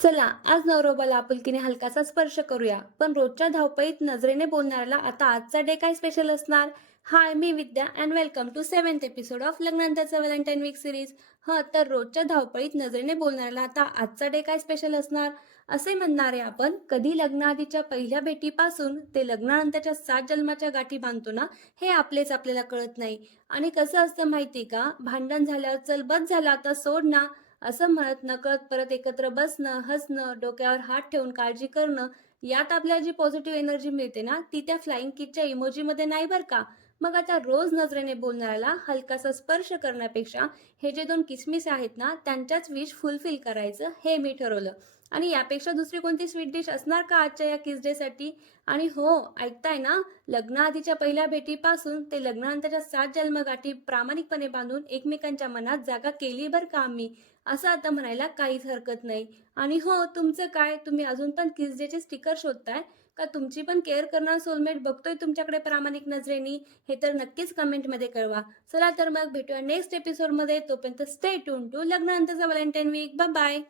चला आज नवरोबाला आपुलकीने हलकासा स्पर्श करूया. पण रोजच्या धावपळीत नजरेने बोलणाऱ्याला आता आजचा डे काय स्पेशल असणार? हाय, मी Vidya and welcome to 7th episode of लग्नानंतरचा व्हॅलेंटाईन वीक सिरीज. तर रोजच्या धावपळीत नजरेने बोलणाऱ्याला आता आजचा डे काय स्पेशल असणार? असे म्हणणारे आपण कधी लग्नाआधीच्या पहिल्या भेटीपासून ते लग्नानंतरच्या 7 जन्माच्या गाठी बांधतो ना, हे आपल्याला कळत नाही. आणि कसं असतं माहिती का, भांडण झाल्यावर चल बस झालं आता सोड ना, असं म्हणत नकळत परत एकत्र बसणं, हसणं, डोक्यावर हात ठेवून काळजी करणं, यात आपल्याला जी पॉझिटिव्ह एनर्जी मिळते ना, ती त्या फ्लाइंग किसच्या इमोजीमध्ये नाही बरं का. मग आता रोज नजरेने बोलणाऱ्याला हलकासा स्पर्श करण्यापेक्षा हे जे 2 किसमिस आहेत ना, त्यांच्याच विश फुलफिल करायचं हे मी ठरवलं. आणि यापेक्षा दुसरी कोणती स्वीट डिश असणार का आजच्या या किस डेसाठी? आणि हो, ऐकताय ना, लग्नाआधीच्या पहिल्या भेटीपासून ते लग्नानंतरच्या 7 जन्मगाठी प्रामाणिकपणे बांधून एकमेकांच्या मनात जागा केली बरं का आम्ही. असं आता म्हणायला काहीच हरकत नाही. आणि हो, तुमचं काय? तुम्ही अजून पण किस डेचे स्टिकर शोधताय? का तुमची पण केअर करणारा सोलमेट बघतोय तुमच्याकडे प्रामाणिक नजरेनी? हे तर नक्कीच कमेंटमध्ये कळवा. चला तर मग भेटूया नेक्स्ट एपिसोडमध्ये. तोपर्यंत स्टे ट्यून टू लग्नानंतरचा व्हॅलेंटाईन वीक. Bye bye.